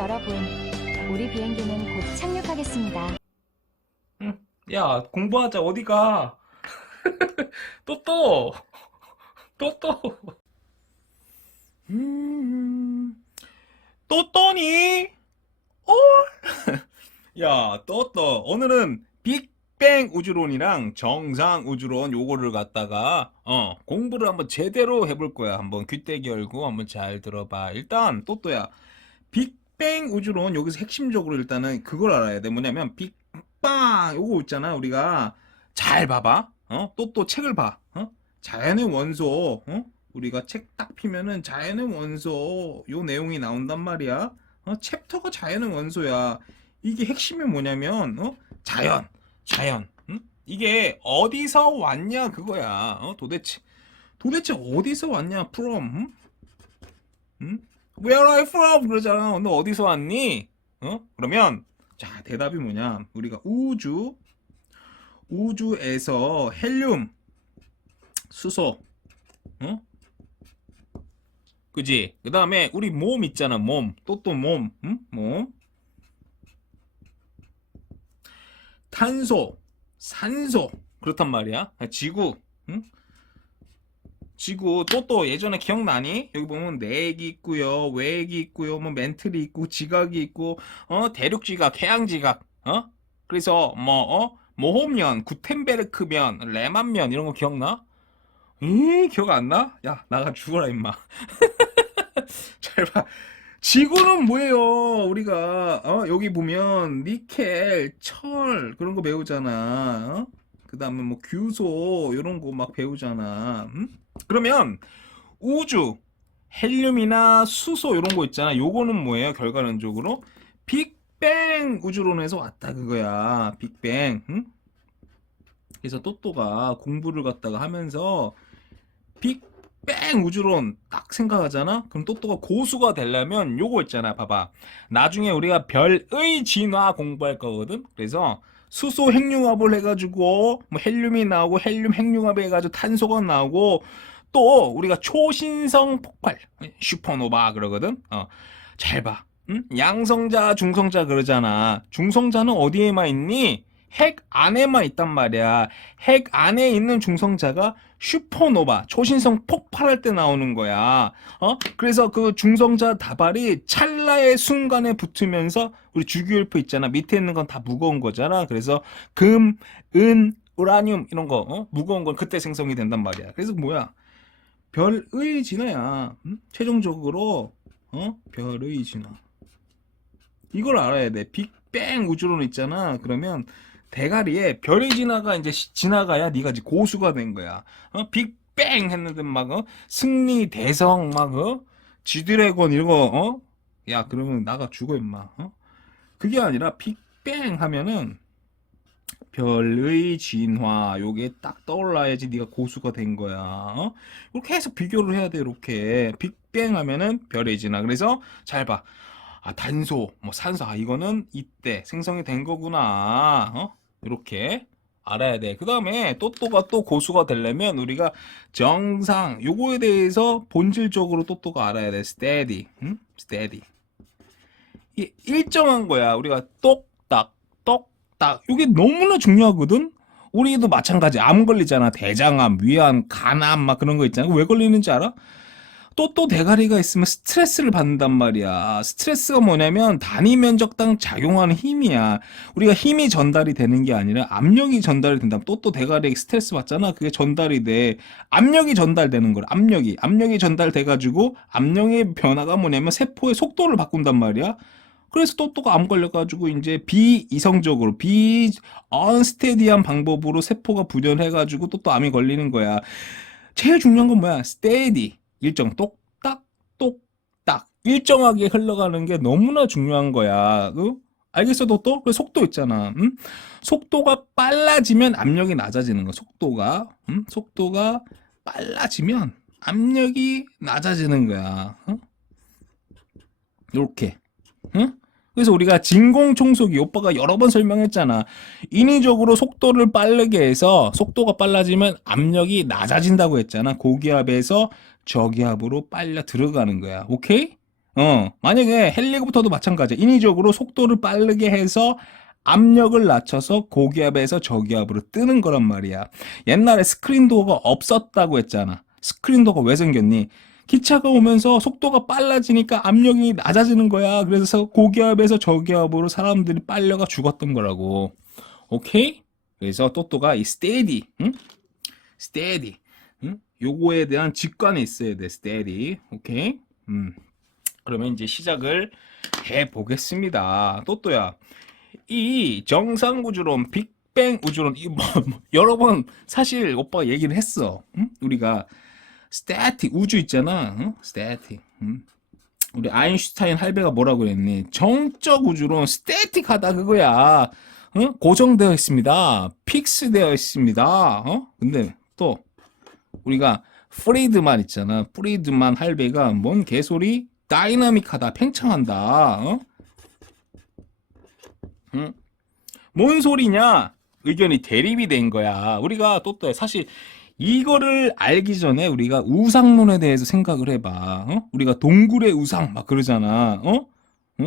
여러분, 우리 비행기는 곧 착륙하겠습니다. 응. 야, 공부하자. 어디가? 또 또. 또 또. 음. 또 또니? 어? 야, 또 또. 오늘은 빅뱅 우주론이랑 정상 우주론 요거를 갖다가 공부를 한번 제대로 해볼 거야. 한번 귀때기 열고 한번 잘 들어봐. 일단 또또야. 빅뱅 우주론 여기서 핵심적으로 일단은 그걸 알아야 돼. 뭐냐면 빅빵 요거 있잖아. 우리가 잘 봐봐. 또 책을 봐. 자연의 원소. 우리가 책 딱 피면은 자연의 원소 요 내용이 나온단 말이야. 챕터가 자연의 원소야. 이게 핵심이 뭐냐면 자연. 응? 이게 어디서 왔냐 그거야. 도대체 어디서 왔냐? from. 응? 응? Where are you from? 그러잖아. 너 어디서 왔니? 그러면 자 대답이 뭐냐? 우리가 우주에서 헬륨, 수소, 그지? 그 다음에 우리 몸 있잖아. 몸, 또 몸, 응? 몸, 탄소, 산소, 그렇단 말이야. 지구, 응? 지구 또 예전에 기억나니? 여기 보면 내액이 있고요, 외액이 있고요, 뭐 멘틀이 있고, 지각이 있고, 대륙지각, 해양지각, 그래서 모호면, 구텐베르크면, 레만면 이런 거 기억나? 기억 안 나? 야, 나가 죽어라 임마. 잘 봐. 지구는 뭐예요? 우리가 여기 보면 니켈, 철 그런 거 배우잖아. 그다음에 뭐 규소 이런 거 막 배우잖아. 그러면 우주, 헬륨이나 수소 이런 거 있잖아. 요거는 뭐예요? 결과론적으로 빅뱅 우주론에서 왔다 그거야. 빅뱅. 응? 그래서 또또가 공부를 갖다가 하면서 빅뱅 우주론 딱 생각하잖아? 그럼 또또가 고수가 되려면 요거 있잖아. 봐봐. 나중에 우리가 별의 진화 공부할 거거든? 그래서 수소 핵융합을 해가지고 뭐 헬륨이 나오고 헬륨 핵융합 해가지고 탄소가 나오고 또 우리가 초신성 폭발 슈퍼노바 그러거든? 잘 봐. 응? 양성자 중성자 그러잖아. 중성자는 어디에만 있니? 핵 안에만 있단 말이야. 핵 안에 있는 중성자가 슈퍼노바, 초신성 폭발할 때 나오는 거야. 그래서 그 중성자 다발이 찰나의 순간에 붙으면서 우리 주기율표 있잖아. 밑에 있는 건 다 무거운 거잖아. 그래서 금, 은, 우라늄 이런 거 무거운 건 그때 생성이 된단 말이야. 그래서 뭐야? 별의 진화야. 최종적으로 별의 진화. 이걸 알아야 돼. 빅뱅 우주론 있잖아. 그러면 대가리에 별의 진화가 이제 지나가야 네가 이제 고수가 된 거야. 빅뱅 했는데 막 승리 대성 막 지드래곤 이런 거 야 그러면 나가 죽어 임마. 그게 아니라 빅뱅 하면은 별의 진화 요게 딱 떠올라야지 네가 고수가 된 거야. 이렇게 해서 비교를 해야 돼. 이렇게 빅뱅 하면은 별의 진화. 그래서 잘 봐. 단소, 뭐 산소, 이거는 이때 생성이 된 거구나. 이렇게 알아야 돼. 그 다음에 또또가 또 고수가 되려면 우리가 정상, 요거에 대해서 본질적으로 또또가 알아야 돼. steady, steady. 이게 일정한 거야. 우리가 똑딱, 똑딱. 이게 너무나 중요하거든? 우리도 마찬가지. 암 걸리잖아. 대장암, 위암, 간암, 막 그런 거 있잖아. 왜 걸리는지 알아? 또 대가리가 있으면 스트레스를 받는단 말이야. 스트레스가 뭐냐면 단위 면적당 작용하는 힘이야. 우리가 힘이 전달이 되는 게 아니라 압력이 전달이 된다면 또 대가리에 스트레스 받잖아. 그게 전달이 돼. 압력이 전달되는 거야. 압력이 전달돼가지고 압력의 변화가 뭐냐면 세포의 속도를 바꾼단 말이야. 그래서 또가 암 걸려가지고 이제 비이성적으로 언스테디한 방법으로 세포가 분열해가지고 또 암이 걸리는 거야. 제일 중요한 건 뭐야? 스테디. 일정 똑딱 똑딱 일정하게 흘러가는 게 너무나 중요한 거야. 알겠어, 또? 그 속도 있잖아. 속도가 빨라지면 압력이 낮아지는 거야. 속도가 빨라지면 압력이 낮아지는 거야. 이렇게. 그래서 우리가 진공청소기 오빠가 여러 번 설명했잖아. 인위적으로 속도를 빠르게 해서 속도가 빨라지면 압력이 낮아진다고 했잖아. 고기압에서 저기압으로 빨려 들어가는 거야. 오케이? 만약에 헬리콥터도 마찬가지야. 인위적으로 속도를 빠르게 해서 압력을 낮춰서 고기압에서 저기압으로 뜨는 거란 말이야. 옛날에 스크린도어가 없었다고 했잖아. 스크린도어가 왜 생겼니? 기차가 오면서 속도가 빨라지니까 압력이 낮아지는 거야. 그래서 고기압에서 저기압으로 사람들이 빨려가 죽었던 거라고. 오케이? 그래서 또또가 이 스테디, 응? 스테디, 응? 요거에 대한 직관이 있어야 돼. 스테디. 오케이? 그러면 이제 시작을 해 보겠습니다. 또또야. 이 정상구조론, 빅뱅 우주론, 여러 번 사실 오빠가 얘기를 했어. 응? 우리가 스태틱 우주 있잖아. 응? 스태틱. 우리 아인슈타인 할배가 뭐라고 그랬니? 정적 우주론 스태틱하다 그거야. 응? 고정되어 있습니다. 픽스되어 있습니다. 근데 또 우리가 프리드만 있잖아. 프리드만 할배가 뭔 개소리? 다이나믹하다, 팽창한다. 응? 뭔 소리냐? 의견이 대립이 된 거야. 우리가 또 사실 이거를 알기 전에 우리가 우상론에 대해서 생각을 해봐. 우리가 동굴의 우상 막 그러잖아.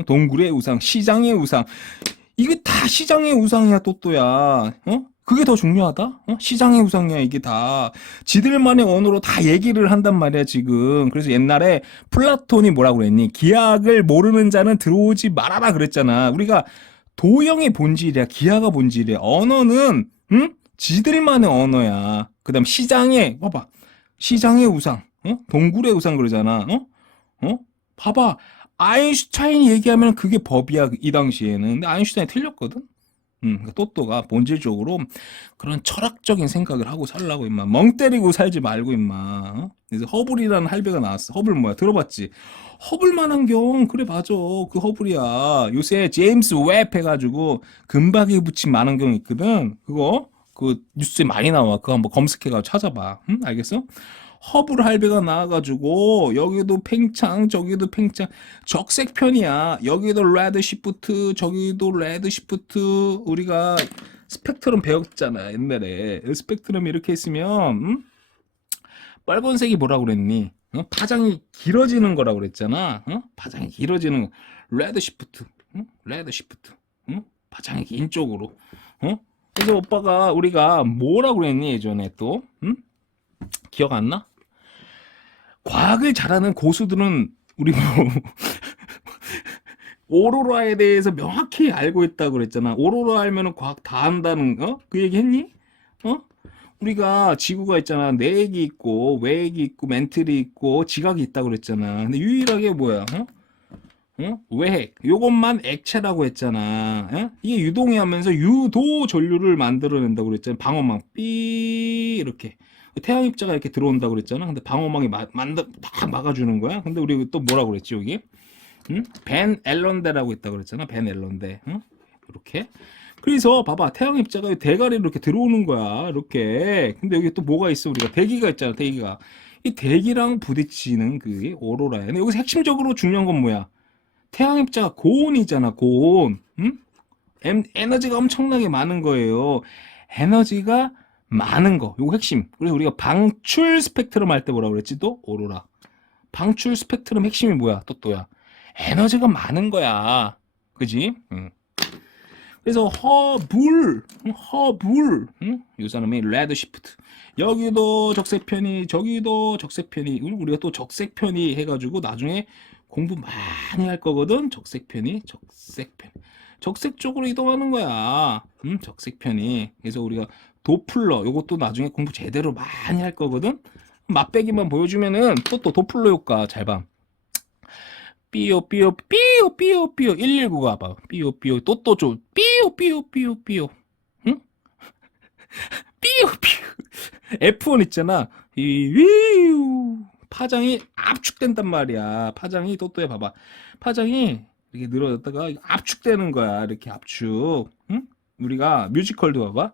동굴의 우상, 시장의 우상. 이게 다 시장의 우상이야, 또또야. 그게 더 중요하다? 시장의 우상이야, 이게 다. 지들만의 언어로 다 얘기를 한단 말이야, 지금. 그래서 옛날에 플라톤이 뭐라고 그랬니? 기하학을 모르는 자는 들어오지 말아라 그랬잖아. 우리가 도형이 본질이야, 기하가 본질이야. 언어는, 지들만의 언어야. 그 다음 시장의, 봐봐. 시장의 우상, 동굴의 우상 그러잖아. 봐봐. 아인슈타인 얘기하면 그게 법이야, 이 당시에는. 근데 아인슈타인이 틀렸거든? 그러니까 또또가 본질적으로 그런 철학적인 생각을 하고 살라고, 임마. 멍 때리고 살지 말고, 임마. 그래서 허블이라는 할배가 나왔어. 허블 뭐야? 들어봤지? 허블만한 경, 그래, 맞아. 그 허블이야. 요새 제임스 웹 해가지고 금박이 붙인 만원경 있거든? 그거? 그 뉴스에 많이 나와. 그거 한번 검색해가지고 찾아봐. 응? 알겠어? 허블 할배가 나와가지고 여기도 팽창 저기도 팽창, 적색편이야. 여기도 레드 시프트 저기도 레드 시프트. 우리가 스펙트럼 배웠잖아 옛날에. 스펙트럼 이렇게 있으면 빨간색이 뭐라고 그랬니? 파장이 길어지는 거라고 그랬잖아. 파장이 길어지는 거. 레드 시프트, 레드 시프트, 파장이 긴 쪽으로. 그래서 오빠가 우리가 뭐라고 그랬니 예전에 또? 기억 안 나? 과학을 잘하는 고수들은 우리 뭐 오로라에 대해서 명확히 알고 있다고 그랬잖아. 오로라 알면은 과학 다 한다는 거? 그 얘기 했니? 우리가 지구가 있잖아. 내액이 있고 외액이 있고 멘틀이 있고 지각이 있다고 그랬잖아. 근데 유일하게 뭐야? 외핵. 요것만 액체라고 했잖아. 이게 유동이 하면서 유도 전류를 만들어낸다고 그랬잖아. 방어망 삐 이렇게. 태양 입자가 이렇게 들어온다고 그랬잖아. 근데 방어망이 딱 막아주는 거야. 근데 우리 또 뭐라고 그랬지 여기? 벤 앨런대라고 있다고 그랬잖아. 벤 앨런대. 이렇게. 그래서 봐봐, 태양 입자가 대가리로 이렇게 들어오는 거야. 이렇게. 근데 여기 또 뭐가 있어? 우리가 대기가 있잖아. 대기가. 이 대기랑 부딪히는 그 오로라야. 근데 여기서 핵심적으로 중요한 건 뭐야? 태양 입자가 고온이잖아. 고온. 에너지가 엄청나게 많은 거예요. 에너지가 많은 거. 요거 핵심. 그래서 우리가 방출 스펙트럼 할 때 뭐라고 그랬지 또? 오로라. 방출 스펙트럼 핵심이 뭐야? 또야. 에너지가 많은 거야. 그지? 그래서 허블. 이 사람이 레드 시프트. 여기도 적색편이, 저기도 적색편이. 우리가 또 적색편이 해가지고 나중에 공부 많이 할 거거든. 적색편이. 적색 쪽으로 이동하는 거야. 적색편이. 그래서 우리가 도플러, 요것도 나중에 공부 제대로 많이 할 거거든. 맛배기만 보여주면은 또 도플러 효과 잘 봐. 삐요 119가 봐. 삐요 또 줘. 삐요 응? 삐요 F1 있잖아. 위유 파장이 압축된단 말이야. 파장이 또해 봐봐. 파장이 이렇게 늘어졌다가 압축되는 거야. 이렇게 압축. 우리가 뮤지컬도 봐봐.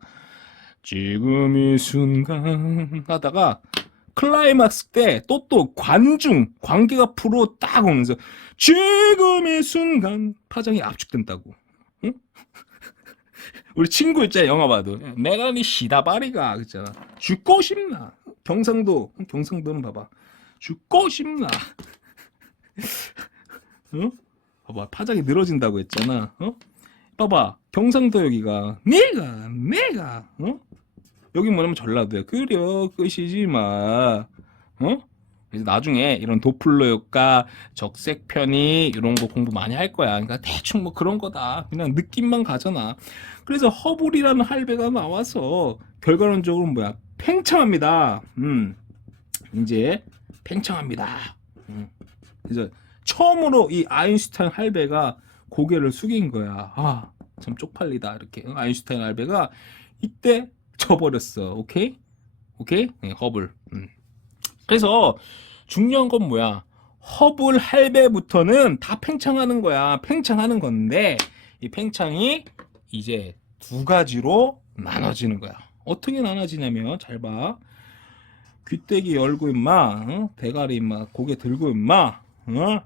지금 이 순간 하다가 클라이막스 때 또 관객 앞으로 딱 오면서 지금 이 순간 파장이 압축된다고. 응? 우리 친구 있잖아. 영화 봐도 내가 니 시다바리가 그랬잖아. 죽고 싶나. 경상도는 봐봐. 죽고 싶나. 어? 봐봐, 파장이 늘어진다고 했잖아. 어? 봐봐, 경상도 여기가 내가 어? 여기 뭐냐면 전라도야. 그려 끄시지 마. 어? 그래서 나중에 이런 도플러 효과, 적색 편의 이런 거 공부 많이 할 거야. 그러니까 대충 뭐 그런 거다. 그냥 느낌만 가잖아. 그래서 허블이라는 할배가 나와서 결과론적으로 뭐야? 팽창합니다. 이제 팽창합니다. 그래서 처음으로 이 아인슈타인 할배가 고개를 숙인 거야. 아, 참 쪽팔리다. 이렇게 아인슈타인 할배가 이때 져버렸어. 오케이? 오케이? 네, 허블. 그래서 중요한 건 뭐야? 허블 할배부터는 다 팽창하는 거야. 팽창하는 건데 이 팽창이 이제 두 가지로 나눠지는 거야. 어떻게 나눠지냐면 잘 봐. 귀때기 열고 임마, 어? 대가리 임마, 고개 들고 임마, 어?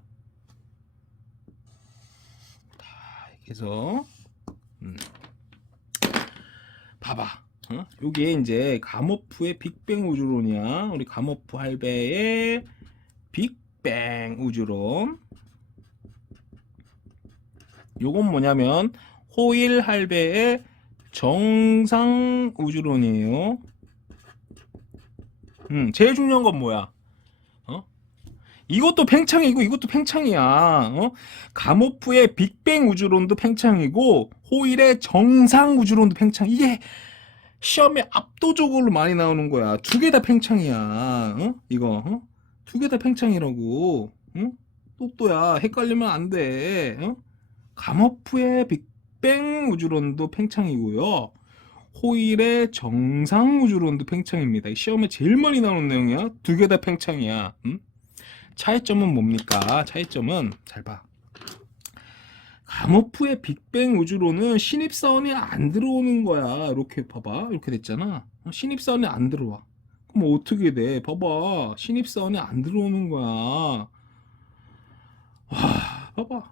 이렇게 해서 봐봐. 어? 요게 이제 가모프의 빅뱅 우주론이야. 우리 가모프 할배의 빅뱅 우주론. 요건 뭐냐면 호일 할배의 정상 우주론이에요. 제일 중요한 건 뭐야? 어? 이것도 팽창이고 이것도 팽창이야. 어? 가모프의 빅뱅 우주론도 팽창이고 호일의 정상 우주론도 팽창. 이게 시험에 압도적으로 많이 나오는 거야. 두 개 다 팽창이야. 어? 이거 어? 두 개 다 팽창이라고. 어? 또야 헷갈리면 안 돼. 어? 가모프의 빅뱅 우주론도 팽창이고요. 호일의 정상 우주론도 팽창입니다. 시험에 제일 많이 나오는 내용이야. 두 개 다 팽창이야. 차이점은 뭡니까? 차이점은 잘 봐. 가모프의 빅뱅 우주론은 신입사원이 안 들어오는 거야. 이렇게 봐봐. 이렇게 됐잖아. 신입사원이 안 들어와. 그럼 어떻게 돼? 봐봐. 신입사원이 안 들어오는 거야. 와, 봐봐.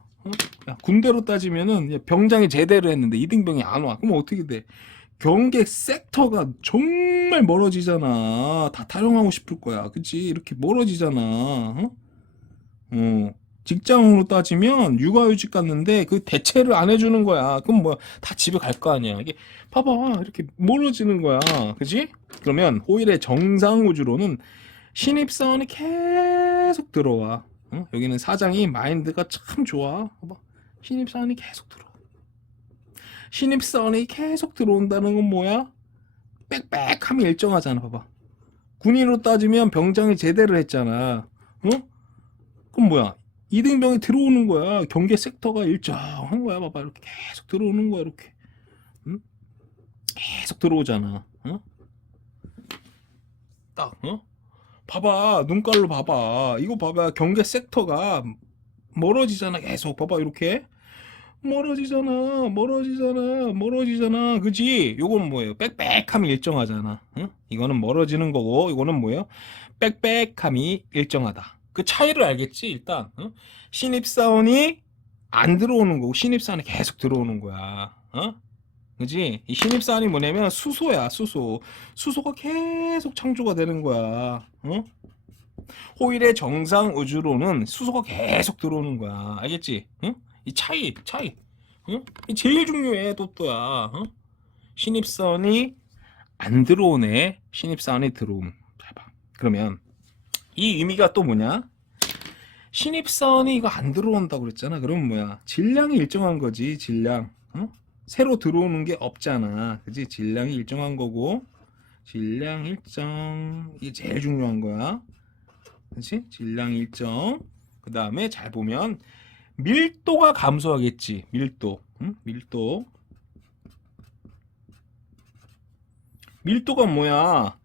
야, 군대로 따지면은 병장이 제대로 했는데 이등병이 안 와. 그럼 어떻게 돼? 경계 섹터가 정말 멀어지잖아. 다 탈영하고 싶을 거야. 그치? 이렇게 멀어지잖아. 직장으로 따지면 육아휴직 갔는데 그 대체를 안 해주는 거야. 그럼 뭐야? 다 집에 갈 거 아니야. 이게 봐봐. 이렇게 멀어지는 거야. 그치? 그러면 호일의 정상 우주로는 신입사원이 계속 들어와. 여기는 사장이 마인드가 참 좋아. 봐봐. 신입사원이 계속 들어와. 신입사원이 계속 들어온다는 건 뭐야? 빽빽함이 일정하잖아. 봐봐. 군인으로 따지면 병장이 제대를 했잖아. 그럼 뭐야? 이등병이 들어오는 거야. 경계 섹터가 일정한 거야. 봐봐. 이렇게 계속 들어오는 거야. 이렇게. 계속 들어오잖아. 딱, 봐봐. 눈깔로 봐봐. 이거 봐봐. 경계 섹터가 멀어지잖아. 계속. 봐봐. 이렇게. 멀어지잖아. 그치? 요건 뭐예요? 빽빽함이 일정하잖아. 이거는 멀어지는 거고, 이거는 뭐예요? 빽빽함이 일정하다. 그 차이를 알겠지? 일단 신입사원이 안 들어오는 거고 신입사원이 계속 들어오는 거야. 그지? 이 신입사원이 뭐냐면 수소야. 수소가 계속 창조가 되는 거야. 호일의 정상 우주로는 수소가 계속 들어오는 거야. 알겠지? 이 차이. 이 제일 중요해. 또야. 신입사원이 안 들어오네. 신입사원이 들어옴. 잘 봐. 그러면 이 의미가 또 뭐냐? 신입사원이 이거 안 들어온다고 그랬잖아. 그러면 뭐야? 질량이 일정한 거지. 질량. 새로 들어오는 게 없잖아. 그지? 질량이 일정한 거고. 질량 일정. 이게 제일 중요한 거야. 그치? 질량 일정. 그 다음에 잘 보면 밀도가 감소하겠지. 밀도. 밀도가 뭐야?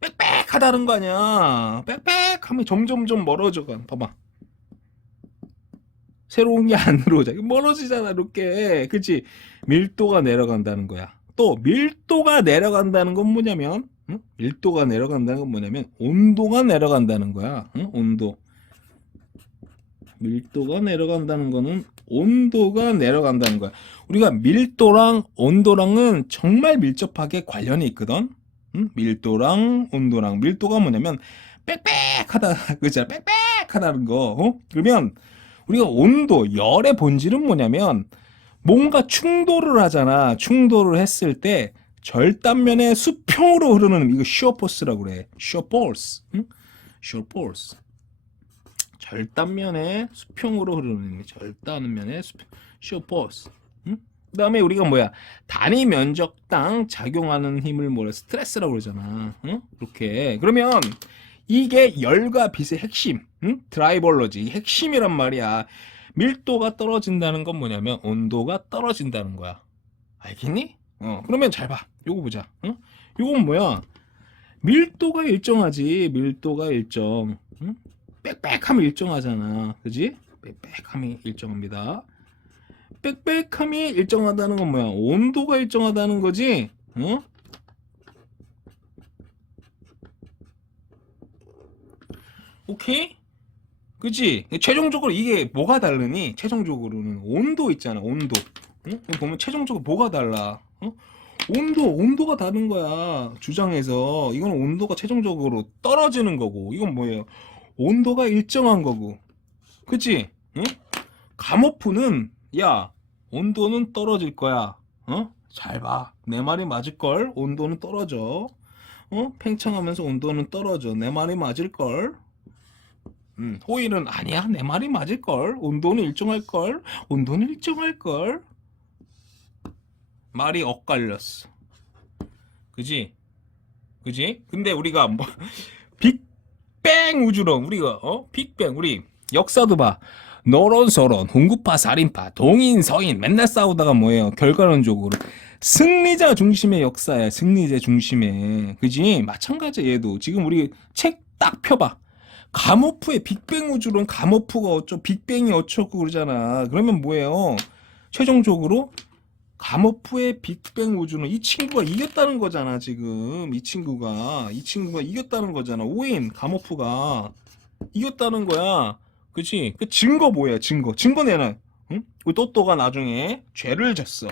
빽빽하다는 거 아니야. 빽빽하면 점점점 멀어져가. 봐봐. 새로운 게 안 들어오자. 멀어지잖아. 이렇게. 그치? 밀도가 내려간다는 거야. 또 밀도가 내려간다는 건 뭐냐면 밀도가 내려간다는 건 뭐냐면 온도가 내려간다는 거야. 온도. 밀도가 내려간다는 거는 온도가 내려간다는 거야. 우리가 밀도랑 온도랑은 정말 밀접하게 관련이 있거든. 밀도랑 온도랑. 밀도가 뭐냐면 빽빽하다. 그잖아. 빽빽하다는 거. 그러면 우리가 온도, 열의 본질은 뭐냐면 뭔가 충돌을 하잖아. 충돌을 했을 때 절단면에 수평으로 흐르는 이거 shear force라고 그래. shear force. 응? shear force. 절단면에 수평으로 흐르는 절단면에 shear force. 응? 그다음에 우리가 뭐야? 단위 면적당 작용하는 힘을 뭐래? 스트레스라고 그러잖아. 응? 이렇게. 그러면 이게 열과 빛의 핵심, 응? 드라이벌러지. 핵심이란 말이야. 밀도가 떨어진다는 건 뭐냐면 온도가 떨어진다는 거야. 알겠니? 그러면 잘 봐. 요거 보자. 응? 요건 뭐야? 밀도가 일정하지. 밀도가 일정. 응? 빽빽함이 일정하잖아. 그지? 빽빽함이 일정합니다. 빽빽함이 일정하다는 건 뭐야? 온도가 일정하다는 거지. 어? 오케이? 그치? 최종적으로 이게 뭐가 다르니? 최종적으로는 온도 있잖아. 온도. 응? 여기 보면 최종적으로 뭐가 달라? 온도가 다른 거야. 주장에서. 이건 온도가 최종적으로 떨어지는 거고. 이건 뭐예요? 온도가 일정한 거고. 그치? 응? 감호프는 야, 온도는 떨어질 거야. 잘 봐. 내 말이 맞을걸? 온도는 떨어져. 팽창하면서 온도는 떨어져. 내 말이 맞을걸? 호일은 아니야. 내 말이 맞을걸? 온도는 일정할걸? 온도는 일정할걸? 말이 엇갈렸어. 그지? 그지? 근데 우리가 뭐 빅뱅 우주론 우리가 빅뱅 우리 역사도 봐. 노론소론 훈구파 살인파 동인 서인 맨날 싸우다가 뭐예요? 결과론적으로 승리자 중심의 역사야. 승리자 중심의. 그지? 마찬가지 얘도 지금 우리 책 딱 펴봐. 감호프의 빅뱅 우주론 감호프가 어쩌고 빅뱅이 어쩌고 그러잖아. 그러면 뭐예요? 최종적으로 감호프의 빅뱅 우주는 이 친구가 이겼다는 거잖아. 지금 이 친구가 이겼다는 거잖아. 오인 감호프가 이겼다는 거야. 그치? 그 증거 뭐야? 증거 내놔. 응? 우리 또또가 나중에 죄를 졌어.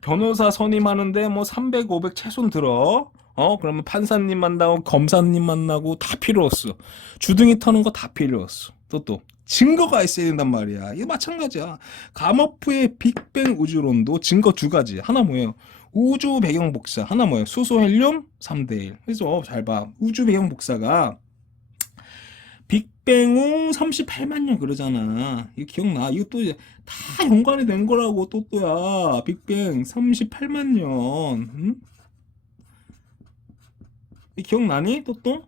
변호사 선임하는데 뭐 300, 500 최소는 들어. 그러면 판사님 만나고 검사님 만나고 다 필요 없어. 주둥이 터는 거 다 필요 없어. 또 증거가 있어야 된단 말이야. 이거 마찬가지야. 감호프의 빅뱅 우주론도 증거 두 가지. 하나 뭐예요? 우주 배경 복사. 하나 뭐예요? 수소 헬륨 3대 1. 그래서 잘 봐. 우주 배경 복사가 빅뱅 후 38만 년 그러잖아. 이거 기억나? 이거 또 다 연관이 된 거라고 또또야. 빅뱅 38만 년. 응? 기억나니? 또또?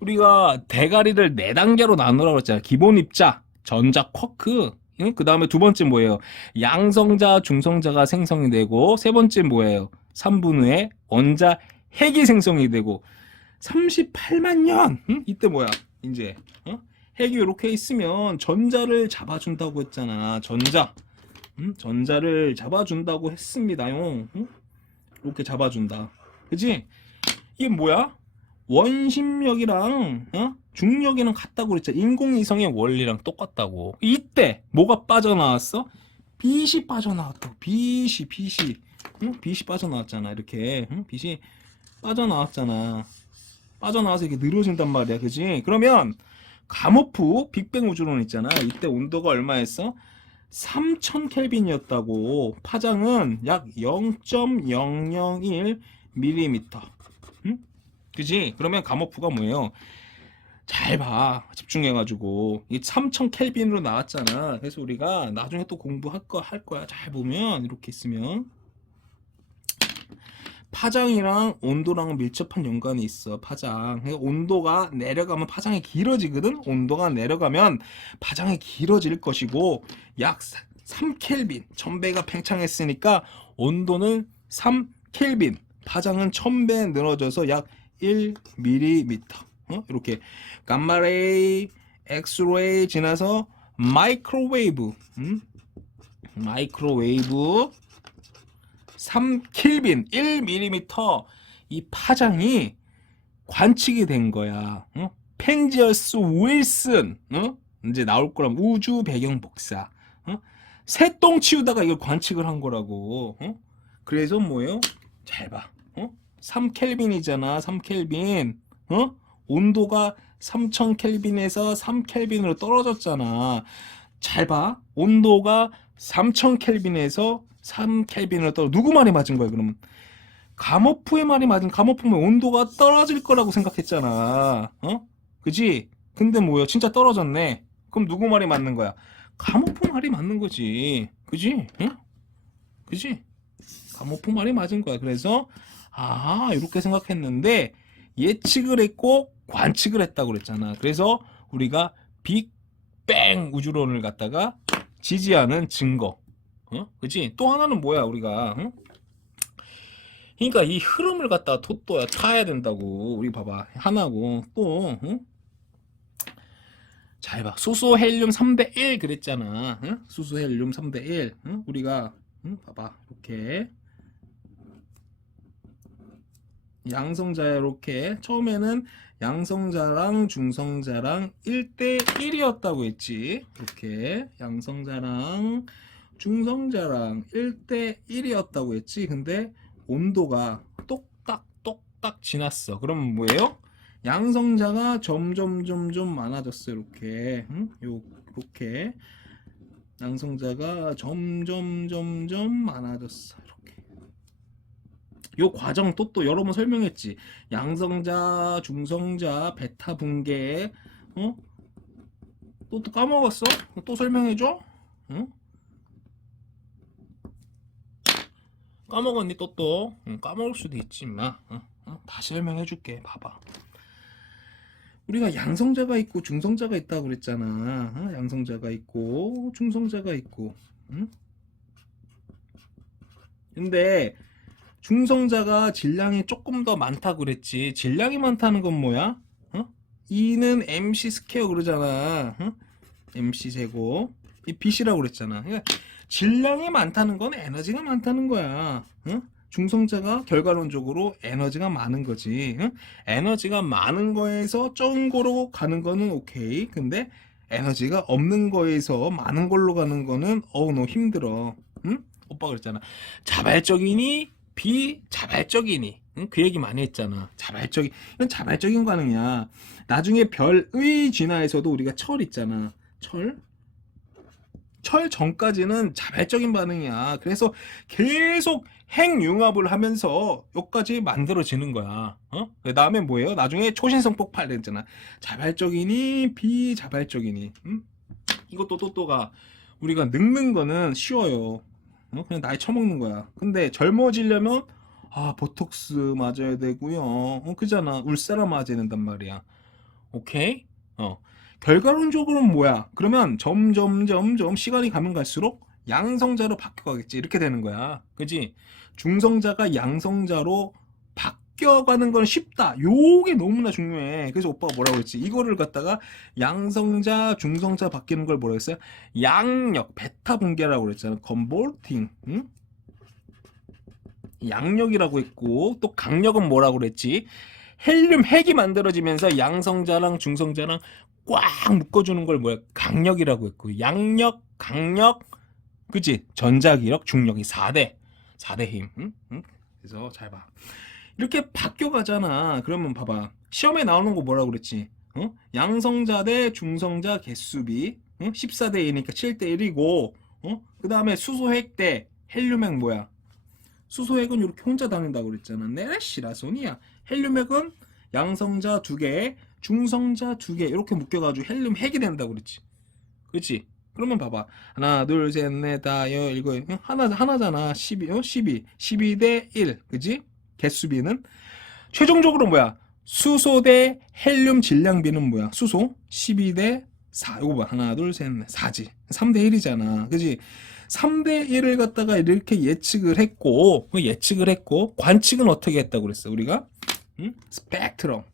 우리가 대가리를 4단계로 나누라고 했잖아. 기본 입자, 전자 쿼크. 그 다음에 두 번째 뭐예요? 양성자, 중성자가 생성이 되고, 세 번째 뭐예요? 3분의 원자 핵이 생성이 되고, 38만 년! 이때 뭐야? 이제, 핵이 이렇게 있으면 전자를 잡아준다고 했잖아. 전자를 잡아준다고 했습니다요. 이렇게 잡아준다. 그치? 이게 뭐야? 원심력이랑 중력이랑 같다고 그랬잖아. 인공위성의 원리랑 똑같다고. 이때 뭐가 빠져나왔어? 빛이 빠져나왔다고. 빛이 빛이 빠져나왔잖아. 이렇게 빛이 빠져나왔잖아. 빠져나와서 이렇게 늘어진단 말이야. 그지? 그러면 감호프 빅뱅 우주론 있잖아. 이때 온도가 얼마였어? 3000 켈빈이었다고. 파장은 약 0.001 밀리미터. 그지? 그러면 감호프가 뭐예요? 잘 봐. 집중해가지고. 이 3000 켈빈으로 나왔잖아. 그래서 우리가 나중에 또 공부할 거야. 잘 보면, 이렇게 있으면. 파장이랑 온도랑 밀접한 연관이 있어. 파장. 그러니까 온도가 내려가면 파장이 길어지거든? 온도가 내려가면 파장이 길어질 것이고, 약 3켈빈. 1000배가 팽창했으니까 온도는 3켈빈. 파장은 1000배 늘어져서 약 1mm. 이렇게 감마레이, 엑스레이 지나서 마이크로웨이브. 마이크로웨이브 3켈빈 1mm 이 파장이 관측이 된 거야. 펜지어스 윌슨 이제 나올 거란 우주 배경 복사. 새똥 치우다가 이걸 관측을 한 거라고. 그래서 뭐예요? 잘 봐. 3켈빈이잖아. 3켈빈. 온도가 3000켈빈에서 3켈빈으로 떨어졌잖아. 잘 봐. 온도가 3000 켈빈에서 3 켈빈으로 떨어. 누구 말이 맞은 거야, 그러면? 감호프의 말이 맞은. 감호프면 온도가 떨어질 거라고 생각했잖아. 어? 그지? 근데 뭐야? 진짜 떨어졌네. 그럼 누구 말이 맞는 거야? 감호프 말이 맞는 거지. 그지? 응? 그지? 감호프 말이 맞은 거야. 그래서 이렇게 생각했는데 예측을 했고 관측을 했다고 그랬잖아. 그래서 우리가 빅뱅 우주론을 갖다가 지지하는 증거. 그지? 또 하나는 뭐야, 우리가? 그러니까 이 흐름을 갖다 토또야 타야 된다고. 우리 봐봐. 하나고 또 잘 봐. 수소 헬륨 3대 1 그랬잖아. 수소 헬륨 3대 1. 우리가 봐봐. 이렇게 양성자야. 이렇게 처음에는 양성자랑 중성자랑 1대 1이었다고 했지. 이렇게 양성자랑 중성자랑 1대 1이었다고 했지. 근데 온도가 똑딱 지났어. 그럼 뭐예요? 양성자가 점점 많아졌어. 이렇게 요렇게 양성자가 점점 많아졌어. 이렇게 요 과정 또 여러 번 설명했지. 양성자, 중성자, 베타 붕괴. 또 까먹었어? 또 설명해줘? 까먹었니 또? 까먹을 수도 있지 마. 다시 설명해줄게. 봐봐. 우리가 양성자가 있고 중성자가 있다고 그랬잖아. 양성자가 있고 중성자가 있고. 근데 중성자가 질량이 조금 더 많다고 그랬지. 질량이 많다는 건 뭐야? E는 MC 스퀘어 그러잖아. MC 제곱. 이 B이라고 그랬잖아. 그러니까 질량이 많다는 건 에너지가 많다는 거야. 중성자가 결과론적으로 에너지가 많은 거지. 에너지가 많은 거에서 적은 거로 가는 거는 오케이. 근데 에너지가 없는 거에서 많은 걸로 가는 거는 너 힘들어. 오빠가 그랬잖아. 자발적이니 비자발적이니. 그 얘기 많이 했잖아. 이건 자발적인 반응이야. 나중에 별의 진화에서도 우리가 철 있잖아. 철 전까지는 자발적인 반응이야. 그래서 계속 핵융합을 하면서 여기까지 만들어지는 거야. 그 다음에 뭐예요? 나중에 초신성 폭발 됐잖아. 자발적이니 비자발적이니. 이것도 또가 우리가 늙는 거는 쉬워요. 그냥 나이 처먹는 거야. 근데 젊어지려면 보톡스 맞아야 되고요. 그잖아. 울사라 맞아야 된단 말이야. 오케이? 결과론적으로는 뭐야? 그러면 점점 시간이 가면 갈수록 양성자로 바뀌어가겠지. 이렇게 되는 거야. 그지? 중성자가 양성자로 바뀌어가는 건 쉽다. 요게 너무나 중요해. 그래서 오빠가 뭐라고 했지? 이거를 갖다가 양성자, 중성자 바뀌는 걸 뭐라고 했어요? 양력, 베타 붕괴라고 그랬잖아. 컨버팅. 양력이라고 했고, 또 강력은 뭐라고 그랬지? 헬륨 핵이 만들어지면서 양성자랑 중성자랑 꽉 묶어주는 걸 뭐야? 강력이라고 했고, 양력, 강력, 그치? 전자기력, 중력이 4대 힘. 그래서 잘 봐. 이렇게 바뀌어 가잖아. 그러면 봐봐. 시험에 나오는 거 뭐라고 그랬지? 양성자 대 중성자 개수비 14대 2니까 7대 1이고, 그 다음에 수소핵 대 헬륨핵 뭐야? 수소핵은 이렇게 혼자 다닌다고 그랬잖아. 네레시라손이야. 헬륨핵은 양성자 2개, 중성자 2개 이렇게 묶여가지고 헬륨 핵이 된다고 그랬지. 그렇지? 그러면 봐봐. 하나, 둘, 셋, 넷, 다, 여, 일곱, 하나잖아. 12 대 1. 그지? 개수비는. 최종적으로 뭐야? 수소 대 헬륨 질량비는 뭐야? 수소 12 대 4. 이거 봐. 하나, 둘, 셋, 넷. 4지. 3 대 1이잖아. 그지? 3대 1을 갖다가 이렇게 예측을 했고, 관측은 어떻게 했다고 그랬어? 우리가? 스펙트럼.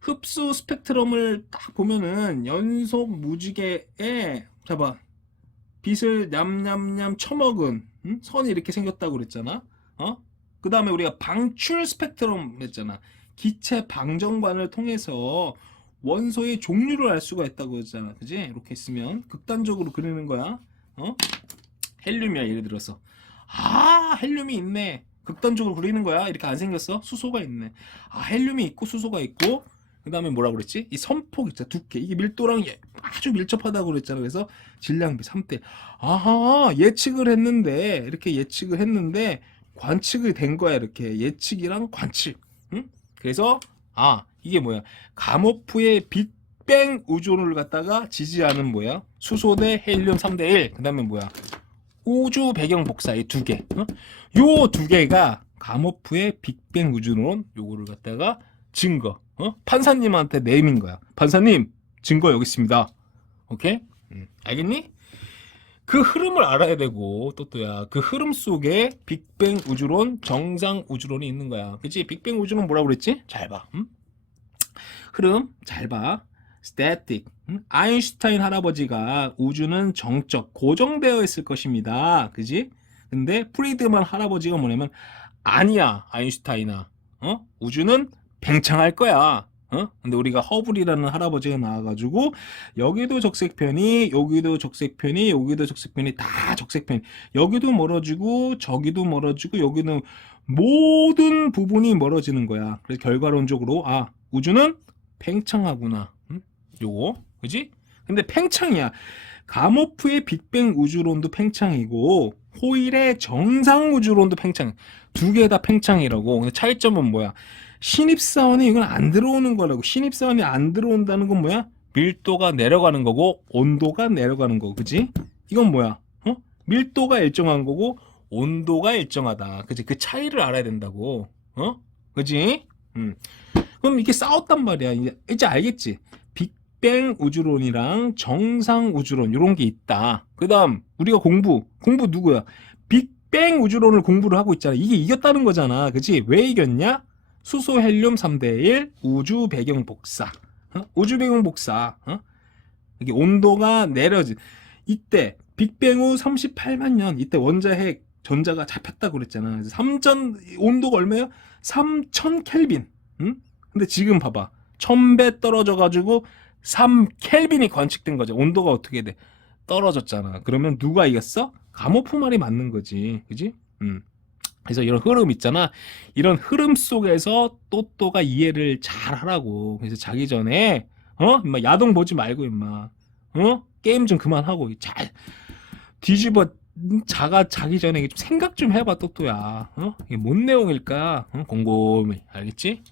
흡수 스펙트럼을 딱 보면은 연속 무지개에 봐봐 빛을 냠냠냠 처먹은 선이 이렇게 생겼다고 그랬잖아. 그 다음에 우리가 방출 스펙트럼 했잖아. 기체 방정관을 통해서 원소의 종류를 알 수가 있다고 했잖아. 그지? 이렇게 있으면 극단적으로 그리는 거야. 헬륨이야. 예를 들어서 헬륨이 있네. 극단적으로 그리는 거야. 이렇게 안 생겼어? 수소가 있네. 헬륨이 있고 수소가 있고 그 다음에 뭐라고 그랬지? 이 선폭 있잖아, 두께. 이게 밀도랑 아주 밀접하다고 그랬잖아. 그래서 질량비 3대. 아하, 예측을 했는데, 이렇게 예측을 했는데, 관측이 된 거야, 이렇게. 예측이랑 관측. 응? 그래서, 이게 뭐야. 감호프의 빅뱅 우주론을 갖다가 지지하는 뭐야? 수소 대 헬륨 3대 1. 그 다음에 뭐야? 우주 배경 복사 이 두 개. 요 두 개가 감호프의 빅뱅 우주론 요거를 갖다가 증거. 판사님한테 내민 거야. 판사님, 증거 여기 있습니다. 오케이? 알겠니? 그 흐름을 알아야 되고, 또또야. 그 흐름 속에 빅뱅 우주론, 정상 우주론이 있는 거야. 그치? 빅뱅 우주론 뭐라고 그랬지? 잘 봐. 흐름, 잘 봐. static. 아인슈타인 할아버지가 우주는 정적, 고정되어 있을 것입니다. 그지? 근데 프리드만 할아버지가 뭐냐면, 아니야, 아인슈타인아. 우주는 팽창할 거야. 근데 우리가 허블이라는 할아버지가 나와가지고 여기도 적색편이, 여기도 적색편이, 여기도 적색편이, 다 적색편. 여기도 멀어지고 저기도 멀어지고 여기는 모든 부분이 멀어지는 거야. 그래서 결과론적으로 우주는 팽창하구나. 요거 그지? 근데 팽창이야. 감호프의 빅뱅 우주론도 팽창이고 호일의 정상 우주론도 팽창. 두 개 다 팽창이라고. 근데 차이점은 뭐야? 신입사원이 이건 안 들어오는 거라고. 신입사원이 안 들어온다는 건 뭐야? 밀도가 내려가는 거고 온도가 내려가는 거고. 그지? 이건 뭐야? 밀도가 일정한 거고 온도가 일정하다. 그지? 그 차이를 알아야 된다고. 그지? 그럼 이게 싸웠단 말이야. 이제 알겠지? 빅뱅 우주론이랑 정상 우주론 이런 게 있다. 그 다음 우리가 공부 누구야? 빅뱅 우주론을 공부를 하고 있잖아. 이게 이겼다는 거잖아. 그치? 왜 이겼냐? 수소 헬륨 3대1 우주 배경 복사. 우주 배경 복사. 이게 온도가 내려진 이때 빅뱅 후 38만 년 이때 원자핵 전자가 잡혔다고 그랬잖아. 그래서 3전 온도가 얼마야? 3000 켈빈. 근데 지금 봐봐. 1000배 떨어져 가지고 3 켈빈이 관측된 거죠. 온도가 어떻게 돼? 떨어졌잖아. 그러면 누가 이겼어? 감호프 말이 맞는 거지. 그지? 그래서 이런 흐름 있잖아. 이런 흐름 속에서 또또가 이해를 잘 하라고. 그래서 자기 전에 임마 야동 보지 말고 임마. 게임 좀 그만하고 잘 뒤집어 자기 전에 좀 생각 좀 해봐 또또야. 이게 뭔 내용일까? 곰곰이 알겠지?